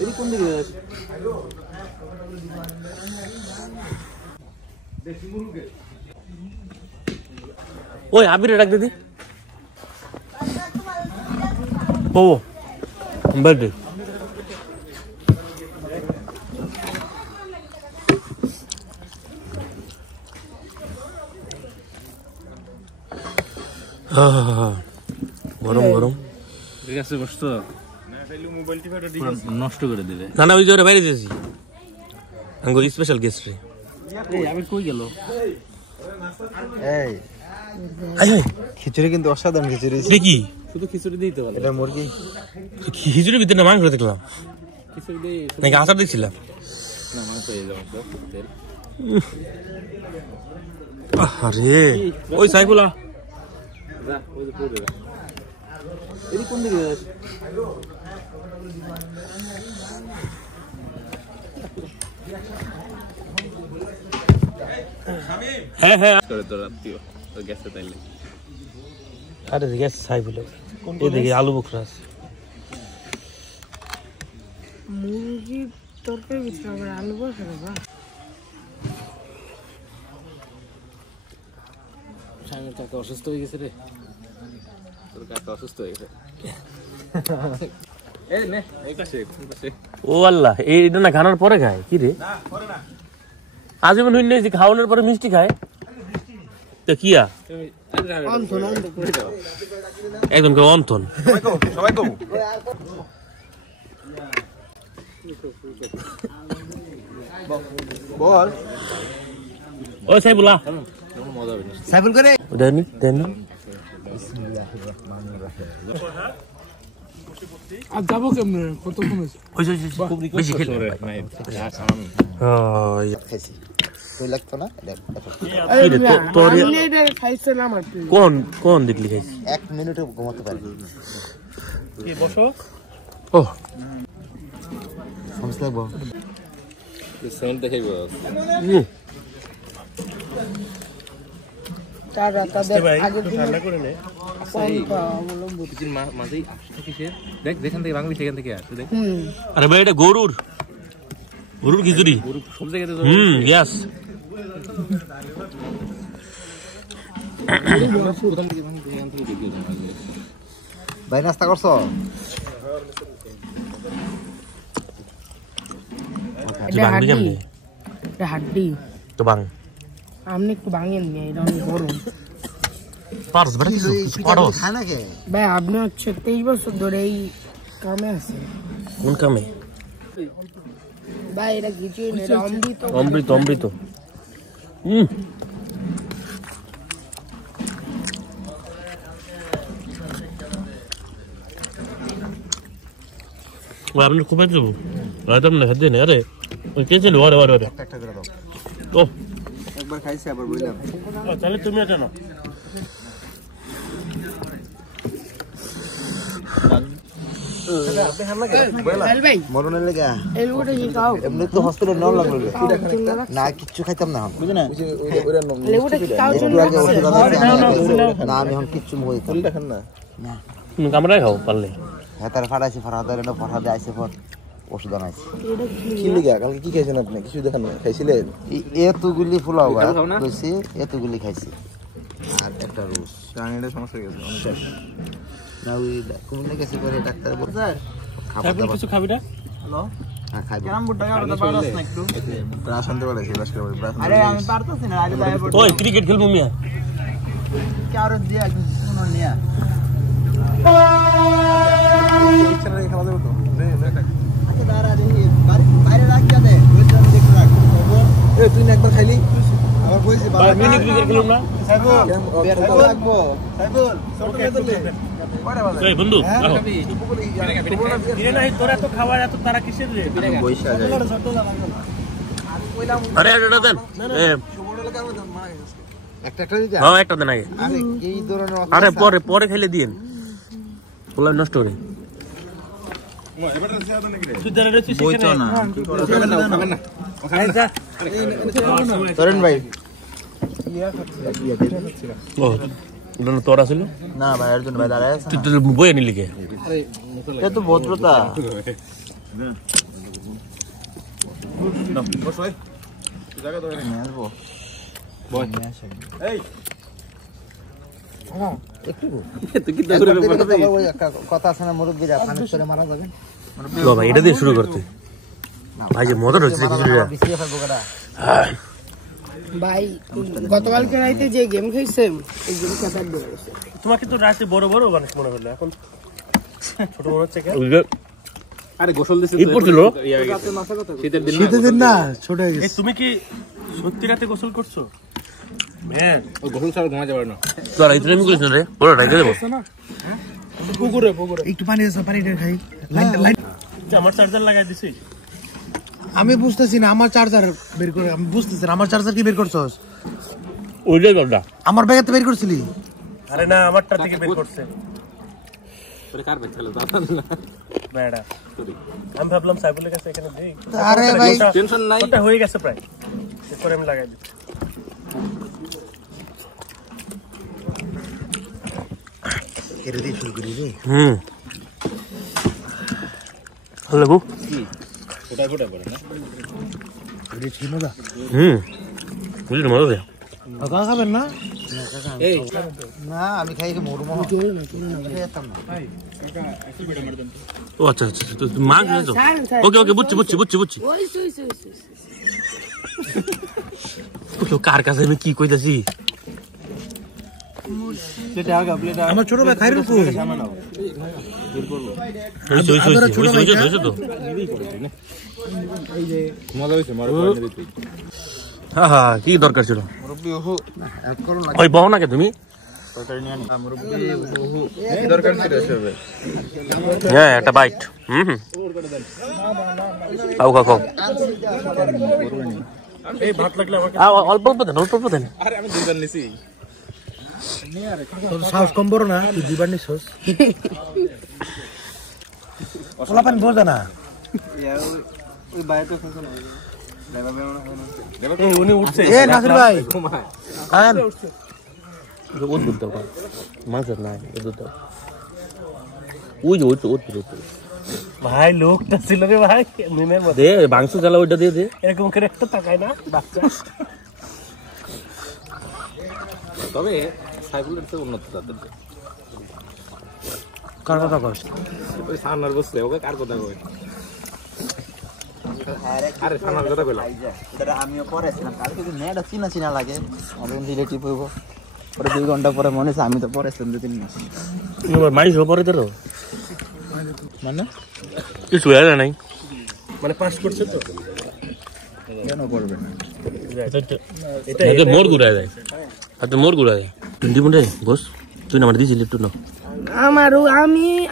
এদিক কোন দিকে ওই আবির ডাক দিদি ও বার্থডে গরম গরম ঠিক আছে বসতো নষ্ট করে দিবে না না ওই যে বাইরে যাচ্ছি আঙ্গুর স্পেশাল গেস্ট রে আমি কই গেল এই খিচুড়ি কিন্তু অসাধারণ খিচুড়ি দেখি শুধু খিচুড়ি দিতে পারে এটা মুরগি খিচুড়ির ভিতরে না মাংস দেখলাম খিচুড়ি দিয়ে নাকি আচার দেখছিলাম না মাংস এই যাও তেল আরে ওই সাইফুলা যা ওই যে পুরো এদিক কোন দিকে হ্যাঁ হ্যাঁ করে তো রাত্রিও তো গ্যাসে তাইলে আরে গ্যাস সাইফুলা এদিকে আলু বকরা আছে মুরগি তরকারি ভিতরে আবার আলু বকরা বা সামনের কাকা অসুস্থ হয়ে গেছে রে তোর কাকা অসুস্থ হয়ে গেছে এই নে এই পাশে ও আল্লাহ এইটা না খানার পরে খায় কি রে না পরে না আজীবন হইনি যে খাওয়ানোর পরে মিষ্টি খায় তো কিয়া অন্থন একদম কে অন্থন সবাই কও বল ও সাইবুলা মজা হবে সাইবুল করে দেনি দেনি আর যাবো কেমনে কত কমেছে ওই খুব বেশি খেলে না খাইছি তুই লাগতো না তোর এটা খাইছিলাম আর কোন কোন দেখলি খাইছি 1 মিনিটও ঘুমাতে পারি কি বসো ও সমস্যা লাগবো সেন্ট দেখাইবো তারা তাদের আগে ঠান্ডা করে নে মাঝেই আসছে কিসের দেখ যেখান থেকে বাংলাদেশ সেখান থেকে আসছে দেখ আরে ভাই এটা গরুর খিচুড়ি সব জায়গাতে গ্যাস ভাই নাস্তা করছো এটা হাড্ডি তো বাং আপনি একটু ভাঙেন নি এটা অনেক গরম পারস বড় কিছু পারস খায় না কে ভাই আপনি হচ্ছে 23 বছর ধরে এই কামে আছেন কোন কামে ভাই এটা কিছু এটা অমৃত অমৃত অমৃত ওই আপনি খুব একটু রাত আপনি খাদ্য নেই আরে ওই কে ছিল ওরে ওরে একটা করে দাও ও একবার খাইছি আবার বললাম তাহলে তুমি এটা না মরণের লেগে এলুটা কি খাও এমনি তো হসপিটাল নাও লাগলো না কিচ্ছু খাইতাম না বুঝছ না লেবুটা কি খাও না আমি এখন কিচ্ছু মুখে দেখেন না না তুমি কামড়ায় খাও পারলে হ্যাঁ তার ফাটাইছি ফাটাতে ফাটাতে আইসে পর ওষুধ আনাইছি কি লিগা কালকে কি খাইছেন আপনি কিছু দেখেন না খাইছিলেন এতগুলি ফুলাও কইছি এতগুলি খাইছি আর একটা রোজ টাঙ্গিটা সমস্যা হয়ে গেছে অনেক না ওই কোনে গেছে করে ডাক্তার বলছে খাবার কিছু খাবি না হ্যালো হ্যাঁ খাইবো কেমন বুড়া গাড়িটা পারছ না একটু প্রাণ শান্তি বলে সেই বাস করে আরে আমি পারতাছি না আরে যাই পড়ে ওই ক্রিকেট খেলবো মিয়া কি আর দিয়া শুনো নিয়া ইচ্ছা করে খাওয়া যাবে তো আচ্ছা দাঁড়া দেখি বাইরে রাখিয়া দে ওই জন্য দেখো রাখ এ তুই না একবার খাইলি আবার কইছি মিনি ক্রিকেট খেলুম না সাইবুল লাগবো সাইবুল সব খেয়ে দিলে এই বন্ধু দিনে নাই তোরা তো খাবার এত তারা কিসের রে বইসা যায় আরে এটা দেন এ একটা দিতে হ্যাঁ একটা দেন আগে আরে এই ধরনের আরে পরে পরে খেলে দিন পোলা নষ্ট করে তরুণ ভাই ও তোরা ছিল না ভাই এর জন্য ভাই দাঁড়ায় আছে তুই বইয়ে নিলি কে এ তো ভদ্রতা বস ভাই জায়গা ধরে নিয়ে আসবো বয় এই কথা আছে না মুরব্বীরা পানি করে মারা যাবে বাবা এটা দিয়ে শুরু করতে ভাই যে মজা হচ্ছে ভাই গতকালকে রাতে যে গেম খেলছেন এই গেম কাটার দিয়ে তোমাকে তো রাতে বড় বড় মানুষ মনে হলো এখন ছোট মনে হচ্ছে কেন আরে গোসল দিছে এই পড়ছিল শীতের দিন শীতের দিন না ছোট হয়ে গেছে তুমি কি সত্যি রাতে গোসল করছো ম্যান ও গোসল ছাড়া ঘুমাতে পারে না তো রাইতে আমি কইছ রে বড় রাইতে দেব পুকুরে একটু পানি আছে পানিটা খাই লাইন আমার চার্জার লাগাই দিছি আমি বুঝতেছি না আমার চার্জার বের করে আমি বুঝতেছি না আমার চার্জার কি বের করছস ওইটাই কথা আমার ব্যাগে তো বের করছিলি আরে না আমারটা থেকে বের করছে তোরে কার বেচ খেলো দাদা বেড়া আমি ভাবলাম সাইফুলের কাছে এখানে দেই আরে ভাই টেনশন নাই ওটা হয়ে গেছে প্রায় এরপর আমি লাগাই দিই এর দিয়ে শুরু করি রে হ্যালো গো ফোটা ফোটা করে না রে ছিল না বুঝলি মজা দেয় কাকা খাবেন না এই না আমি খাই কি মরুমো ও আচ্ছা আচ্ছা তো মাছ নিয়েছো ওকে ওকে বুঝছি কার কাছে আমি কি কইতাছি আমার ছোট ভাই খাই রুকু তো মজা হইছে মারো করে দিতে হ্যাঁ কি দরকার ছিল মুরব্বী ওহো এক করো না ওই বহ নাকি তুমি তরকারি নিয়ে আনি মুরব্বী ওহো দরকার ছিল সবে হ্যাঁ একটা বাইট খাও এই ভাত লাগলে আমাকে অল্প অল্প দেন আরে আমি দুইবার নিছি তোর সাহস কম বড় না তুই দুইবার নিছস ওলা পানি বোঝা না ওই বাইরে তো না এই উনি উঠছে এ নাসির ভাই আন ওর দুধ দাও মাছের নাই ওর দুধ দাও ওই যে ওর ভাই লোকটা ছিল রে ভাই মিমের মধ্যে দে মাংস জ্বালা ওইটা দিয়ে দে এরকম করে একটা তাকায় না বাচ্চা তবে সাইকেলের তো উন্নত তাদের কার কথা কস ওই সামনের বসছে ওকে কার কথা কই আরে সামনের কথা কইলাম এটা আমিও পড়েছিলাম কালকে যদি নেট চিনা লাগে অনলাইন রিলেটিভ হইব পরে 2 ঘন্টা পরে মনে আছে আমি তো পড়েছিলাম 2-3 মাস মাইস পরে তোর মানে কিছু হলো নাই মানে পাস করছে তো কেন করবে না এটা মোর ঘুরায় যায় আচ্ছা মোর ঘুরায় যায় টুন্ডি মুন্ডে বস তুই না আমার দিছিলি একটু না আমারও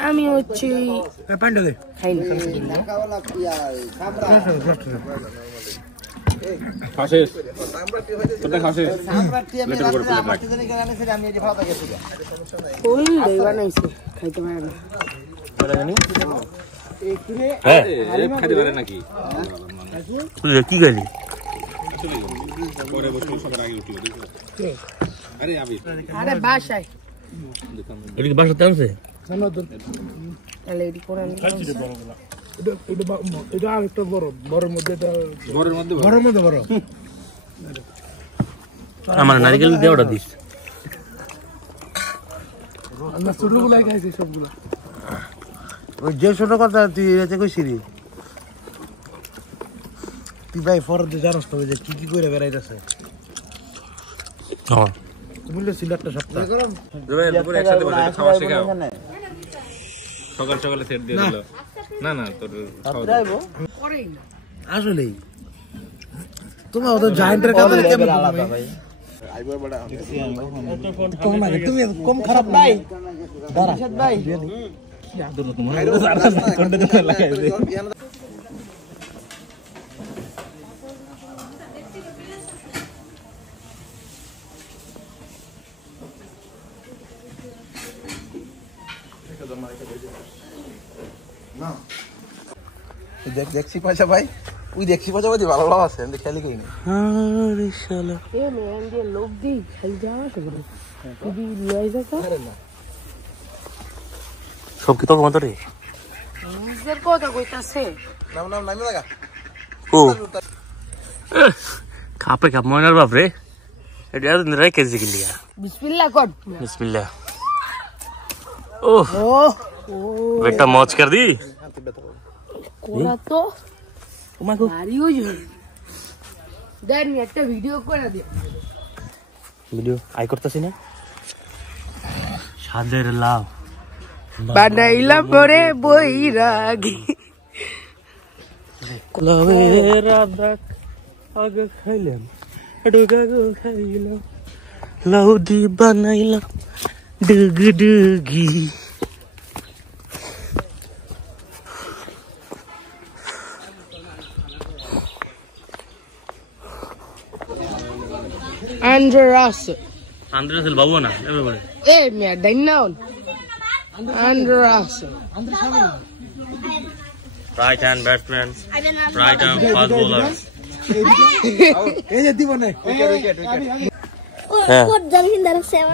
আমি হচ্ছে পানি দে খাই না খাসিস তোটা খাসিস ওই দেবা নাইছে খাইতে পারে না হ্যাঁ খাইতে পারে নাকি তুই কি গেলি পরে বসে সবার আগে উঠলো আরে আবির আরে বাসায় এদিকে বাসাতে আনছে তাহলে এটি করে আনি এটা আরেকটা বড়র মধ্যে ঘরের মধ্যে বড় আমার নারকেল দিয়ে অর্ডার দিস আমরা ছোটগুলো খাইছি সবগুলো ওই যে ছোট কথা তুই এতে কইছিলি তুই ভাই ফরদ জানাস তো যে কি করে বেড়াইতেছে হ্যাঁ তুমি বললে ছিল একটা সপ্তাহ দুপুরে একসাথে বসে খাওয়া শেখাও সকাল সকালে সেট দিয়ে দিল না না তোর আসলেই তোমার তো জায়েন্টের কাছে কেমন ভাই তুমি কম খারাপ নাই ভাই কি আদর তোমার কোনটা তোমার লাগাই দে দেখছি পয়সা ভাই ওই দেখছি পয়সা ভাই ভালো ভালো আছে আমি খেলি কই না আরে শালা এ মেন দিয়ে লোক দি খাই যাওয়া করে তুই লই যা সব কি তোর মতো রে নিজের কথা কইতাছে নামি লাগা ও খাপে খাপ ময়নার বাপ রে এটা রে কেজি গিলিয়া বিসমিল্লাহ কর বিসমিল্লাহ ओह बेटा मौज कर दी कोला तो भारी हो जाए देन একটা ভিডিও করে দে ভিডিও আই করতেছি না সাদের লাভ বানাইলা পরে বইরাগি লাভের রাদাক আগে খাইলাম ডুগা গো খাইলাম লাউদি বানাইলাম ডুগডুগি Andreas বাবু না এভাবে বলে এ মিয়া ডাইনাউন Andreas right hand batsman right arm fast bowler এই যে দিব না হ্যাঁ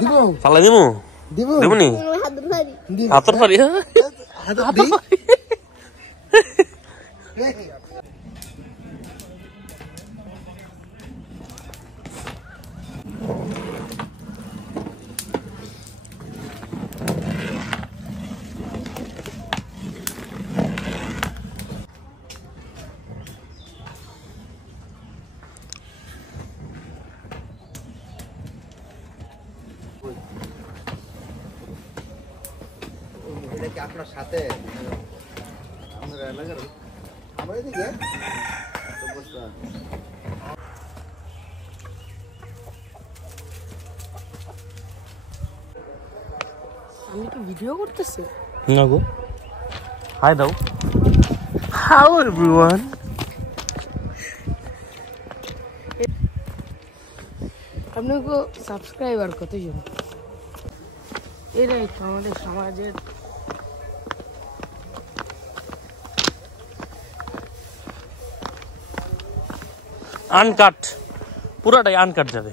দিব পালা দিমু দিব দিবনি হাতর পারি হাত এটা কি আপনার সাথে আমাদের এলাকার আমরা এদিকে আমি কি ভিডিও করতেছি না গো হাই দাও হাউ এভরিওয়ান আপনাকে সাবস্ক্রাইবার কতজন এরাই তো আমাদের সমাজের আনকাট পুরাটাই আনকাট যাবে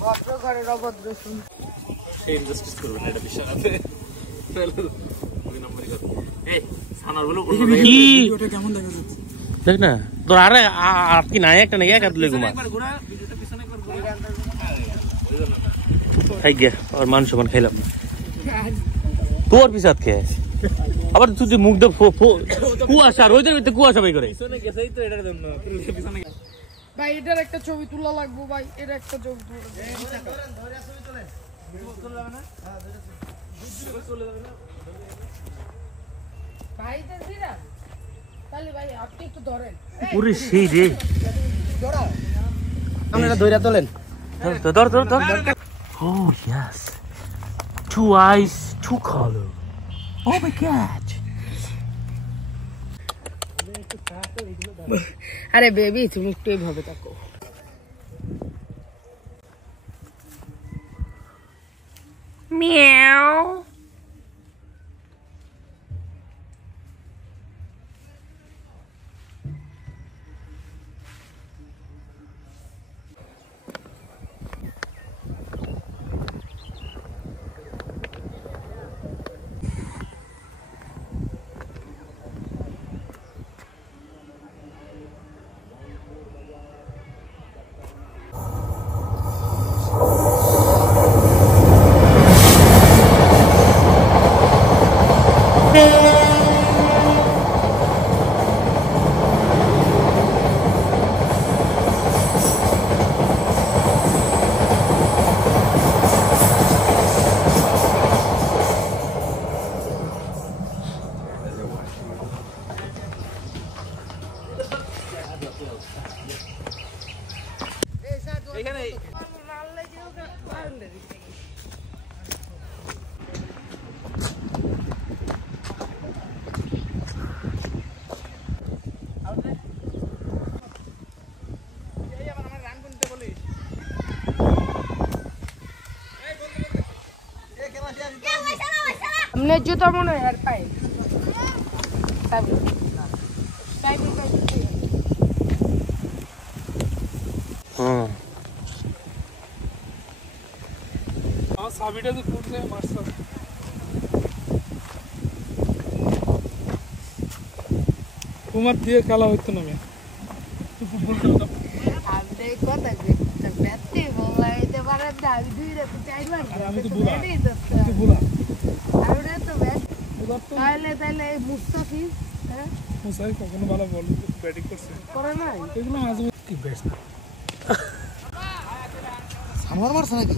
ভদ্র ঘরের অভদ্র শুন সেই ইনজাস্টিস করবেন এটা বিষয় আছে ওই নম্বরই করব এই সানার বলো ভিডিওটা কেমন দেখা যাচ্ছে দেখ না তোর আরে আর কি নাই একটা নাই এক হাত লই ঘুমা একবার ঘোরা ভিডিওটা পিছনে একবার ঘোরা খাই গিয়া আর মান সমান খাইলাম তোর পিছাত খেয়ে আবার তুই যে মুখ দিয়ে কুয়াশা আর ওইদের ভিতরে কুয়াশা বাই করে পিছনে গেছেই তো এটার জন্য পিছনে ভাই এটার একটা ছবি তোলা লাগবে ভাই এর একটা ছবি তোলা ভাই দিরা তাহলে ভাই আপনি একটু ধরেন পুরি সেই রে আপনারা ধইরা তোলেন ধর ও ইয়েস টু আইস টু কালার ও মাই গড আরে বেবি তুমি একটু এইভাবে থাকো মিয়াও हमने जूता मनो यार पाए ভাবিটা তো করছে মারছ তোমার দিয়ে খেলা হইতো না তুই ফুটবল খেলতাম আপনি কথা কইতে ব্যক্তি বলাইতে পারেন না আমি দুই রাতে চাইবার আমি তো বুড়া তুই বুড়া আরে তো ব্যাট তাহলে এই মুস্তাফিজ হ্যাঁ মুসাই কখনো ভালো বল ব্যাটিং করছে করে নাই এগুলো মাঝে কি বেস্ট আমার মারছে নাকি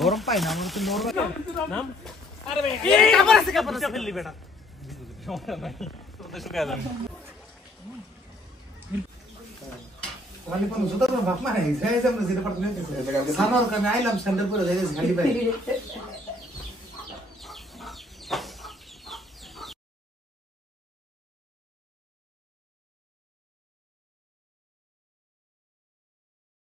গরম পাই না আমার তো আইলাম সেন্টার করে